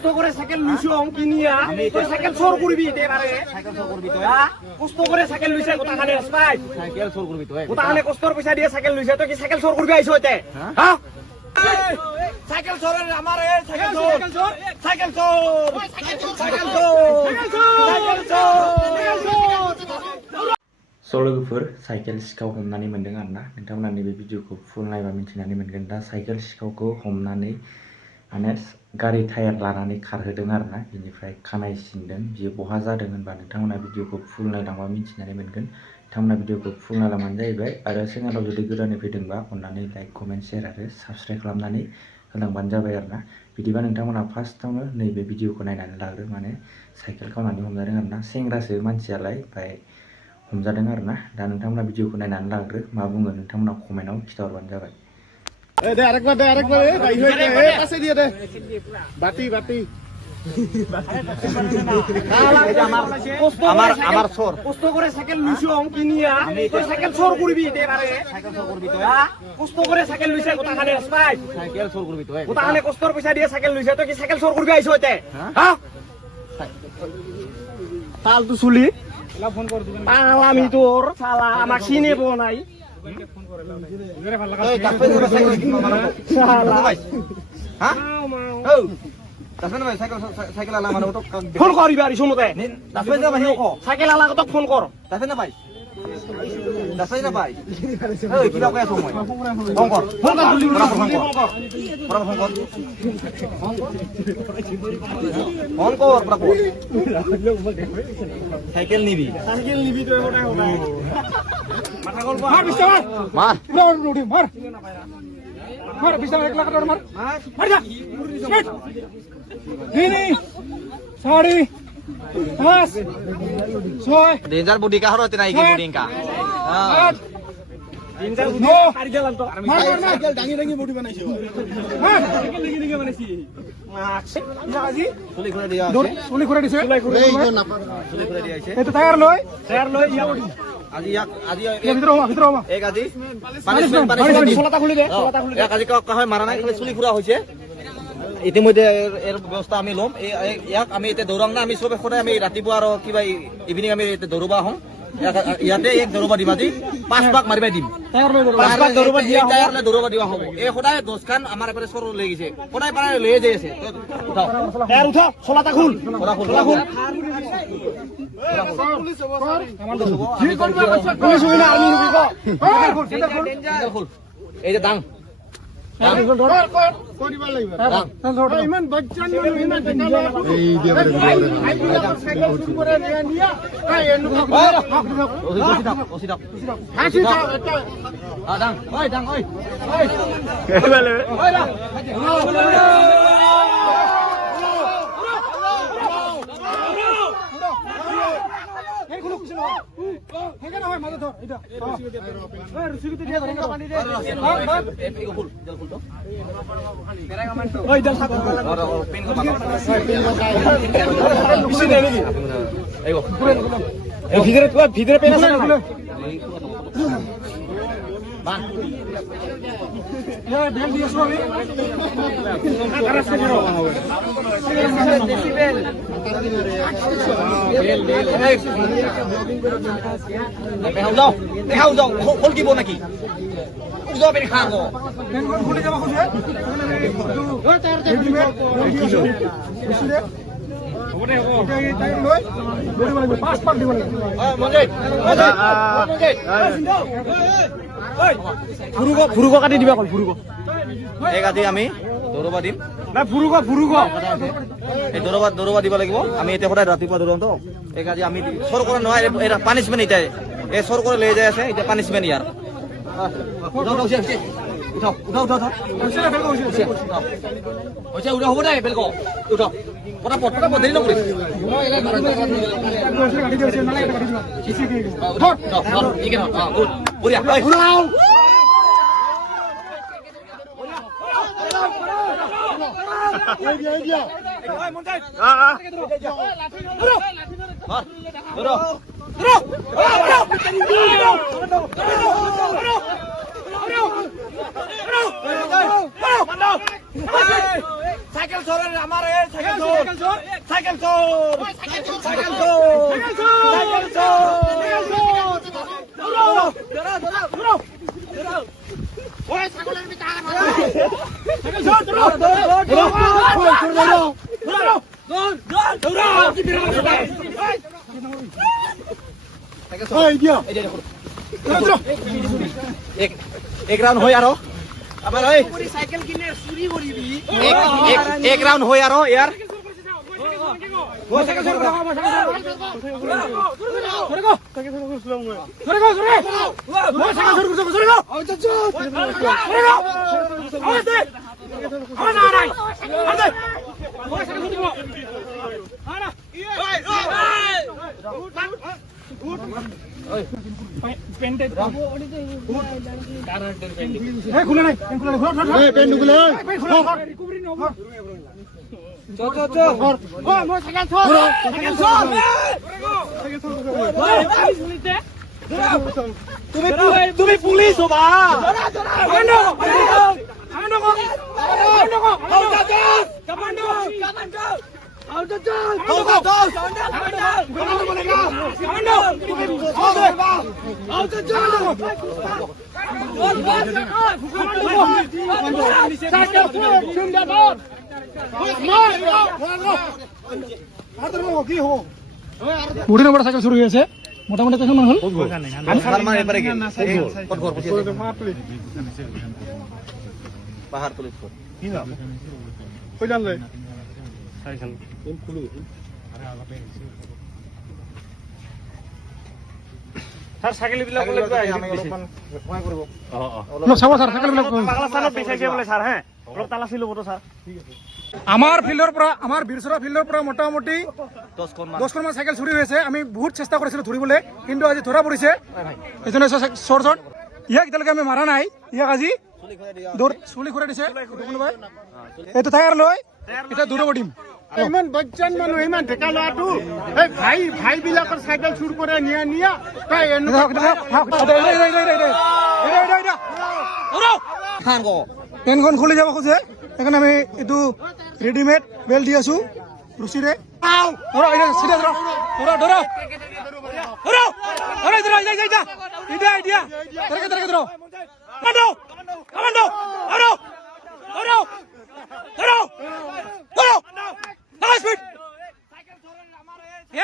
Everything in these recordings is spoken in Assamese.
কষ্ট করে সাইকেল লুইছো কিনিয়া তুই সাইকেল চোর করবি এবারে সাইকেল চোর করবি তুই কষ্ট করে সাইকেল লুইছে কোথাখানে স্পাই সাইকেল চোর করবি তুই কোথাখানে কষ্টর পয়সা দিয়ে সাইকেল লুইছে তুই কি সাইকেল চোর করবি আইছো এতে হ্যাঁ সাইকেল চোরের আমার সাইকেল চোর সাইকেল চোর সাইকেল চোর সাইকেল চোর स' लोगोफोर साइकेल सिखाव हमनानै मोन्दों आरोना नोंथांमोना नैबे भिडिअखौ फुल नायबा मिथिनानै मोनगोन दा साइकेल सिखावखौ हमनानै माने गारि टायार लानानै खारहोदों आरोना बिनिफ्राय खानाय सिनदों बियो बहा जादों होनबा नोंथांमोना भिडिअखौ फुल नायलांबा मिथिनानै मोनगोन नोंथांमोना भिडिअखौ फुल नायलांबानो जाहैबाय आरो चेनेलाव जुदि गोदानै फैदोंबा अननानै लाइक कमेन्ट शेयार आरो साबस्क्राइब खालामनानै होलांबानो जाबाय आरोना बिदिबा नोंथांमोना फार्स्टआवनो नैबे भिडिअखौ नायनानै लाग्रो माने साइकेल खावनानै हमजादों आरोना सेंग्रासो मानसियालाय ओमफ्राय हमजादों आरोना दा नोंथांमोना भिडिअखौ नायनानै लाग्रो मा बुङो नोंथांमोना कमेन्टआव खिथाहरबानो जाबाय दे आरेकबार दाइ होय दे पासे दिया दे बाटी আমার চোর কষ্ট করে সাইকেল লুইছো কিনিয়া তুই সাইকেল চোর করবি এবারে সাইকেল চোর করবি তুই কষ্ট করে সাইকেল লুইছে কোথাখানে স্পাই সাইকেল চোর করবি তুই কোথাখানে কষ্টর পয়সা দিয়ে সাইকেল লুইছে তুই কি সাইকেল চোর করবি আইছো এতে হ্যাঁ তাল তো চুলি আমি তোর শালা আমাক চিনিব নাই ফোন করবি আর সমতে সাইকেল আলাকে তো ফোন কর সাইকেল নিবি তো মাথা মার বিশটা 1 লাখ টাকা মার যা সাড়ে 5 6 ডেঞ্জার বডি কা হরতে নাই কি বডি কা ডেঞ্জার বডি কারি গেলাম তো সাইকেল ডাঙি বডি বানাইছো সাইকেল ডাঙি বানাইছি আজি চুলি করে দিয়া চুলি করে দিছে এই যে না চুলি করে দিয়া আছে এটা টায়ার লয় ইয়া আজি ভিতর হমা এক আজি পানিশমেন্ট সোলাটা খুলি দে এক আজি কা হয় মারা নাই খালি চুলি খুরা হইছে ইতিমধ্যে এর ব্যবস্থা আমি লম ইয়াক আমি এতে দৌৰাং না আমি সবে সদায় আমি ৰাতিপুৱা আৰু কিবা ইভিনিং আমি এতে দৌৰবা হম ইয়াতে এক দৌৰবা দিবা দি 5 ভাগ মাৰিবা দিম 5 ভাগ দৌৰবা দিয়া টায়াৰ লে দৌৰবা দিবা হ'ব এই সদায় 10 খান আমাৰ এবাৰে সৰু লৈ গেছে সদায় পারে লৈ যাই আছে উঠাও টায়ার উঠা সোলাটা খুল সোলা খুল পুলিশ হই না আর্মি হবি খুল এই যে দাং করিবা লাগিব দাং ইমান বাচ্চা ইমান দেখা এই দিয়া সাইকেল চুর করে নিয়া কাই এনু ওসি দাও হাসি দাও দাং ওই দাং ওই ভিতরে পেন আছে বান বেল দিয়ে শুনি দেখাও যাও খোল কিব নাকি উজো বেরি খাব খুলে যাবা খুঁজে ওই টায়ার ফুৰুগ কাটি দিবা কল ফুৰুগ এক আজি আমি দৌৰবা দিম না ফুৰুগ এই দৌৰবা দিব লাগিব আমি এতিয়া সদায় ৰাতিপুৱা দৌৰাও তো এক আজি আমি সৰ কৰা নহয় এটা পানিশমেন্ট এটাই এই সৰ কৰে লৈ যাই আছে এটা পানিশমেন্ট ইয়াৰ উঠাও উঠা হ'ব দে বেলক উঠাও পটাপট দেৰি নকৰি বঢ়িয়া সাইকেল চোরের আমার এই সাইকেল চোর সাইকেল চোর সাইকেল চোর সাইকেল চোর ওই ছাগলের ভিতরে সাইকেল চোর এক রাউন্ড হয় আৰু আমাৰ এই সাইকেল কিনে চুৰি কৰিবি এক ৰাউন্ড হয় আৰু ইয়াৰ ওই সাইকেল চোৰ কৰো তুমি পুলিশ হবা উঠে নম্বৰ সাইকেল শুৰু হয়েছে মোটামুটি কখন হল আমাৰ এবাৰে গেল ক'ত ঘৰ পছি পাহাৰ তুলিত ঘৰ স্যাৰ সাইকেল বিলাক আমি অলপমান সহায় কৰিব চাব স্যাৰ সাইকেল বিলাক পাগলা স্থানত বিচাইছে বলে স্যাৰ হ্যাঁ অলপ তালাচি ল'ব তো স্যাৰ আমাৰ ফিল্ডৰ পৰা আমাৰ বীৰচৰা ফিল্ডৰ পৰা মোটামুটি 10খন 10খন সাইকেল চুৰি হৈছে আমি বহুত চেষ্টা কৰিছিলো ধৰিবলৈ কিন্তু আজি ধৰা পৰিছে এজনে চোৰজন ইয়াক এতিয়ালৈকে আমি মাৰা নাই ইয়াক আজি চুলি খুৰাই দিছে কোনোবাই এইটো টায়াৰ লৈ এতিয়া দৌৰাব দিম ইমান বচ্চান মানুহ ইমান ডেকা ল'ৰাটো এই ভাই বিলাকৰ চাইকেল চুৰ কৰে নিয়া তাই পেনখন খুলি যাব খোজে সেইকাৰণে আমি এইটো ৰেডিমেড বেল্ট দি আছো ৰছীৰে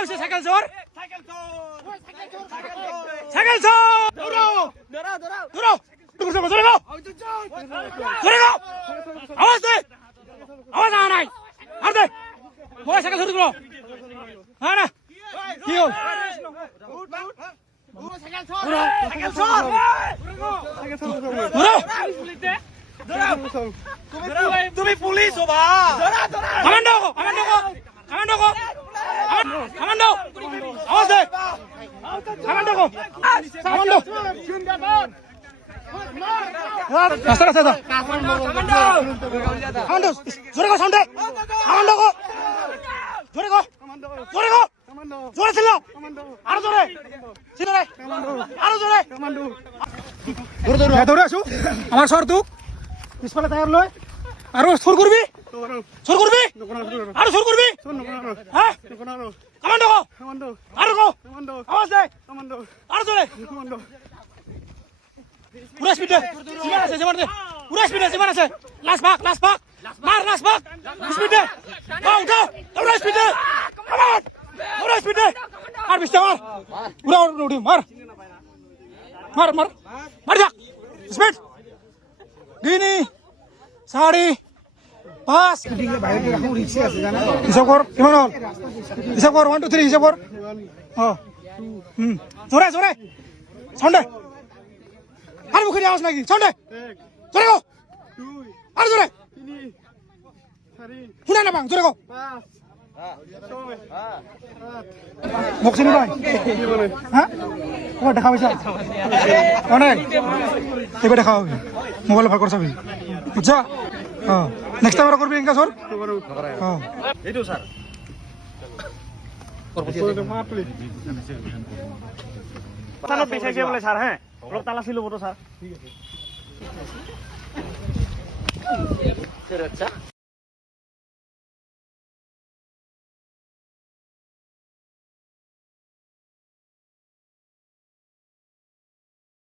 চাইকেল চোৰ চাইকেল চোৰ আওয়াজ দে আওয়াজ আ নাই আর দে মই সাইকেল চুরি করো হ্যাঁ না কি হল তুমি পুলিশ হবা কমান্ডো আওয়াজ দে কমান্ডো রাস্তা জোরে গো সাউন্ডে জোরে গো জোরে ছিল আরো জোরে আরো জোরে দৌড়ে আসো আমার সরতু পিছফালে টায়ার লয় আৰু চোৰ কৰবি আৰু চোৰ কৰবি হ্যাঁ কমান্ডো আৰু গো আওয়াজ দে আৰু জোরে পুরা স্পিডে পুরা স্পিডে জীবন আছে লাস্ট ভাগ মার লাস্ট ভাগ স্পিডে উঠো পুরা স্পিডে পুরা স্পিডে আর বিস্তে মার পুরা উঠি মার যা স্পিড 2 4 5 হিসাব কর কিমান হল হিসাব কর 1 2 3 হিসাব কর জোরে সাউন্ডে আর মুখে আওয়াজ নাকি সাউন্ডে জোরে গো আর জোরে শুনে না বাং জোরে গো মোক চিনি পাই হ্যাঁ তোমার দেখা পাইছা অনেক এবার দেখা হবে মোবাইল ভাল করে চাবি বুঝছা নেক্সট টাইম করবি ইনকা সর এইটো স্যার স্থানত বিচাইছে বলে স্যার হ্যাঁ অলপ তালাচি ল'ব তো স্যার বাচ্চা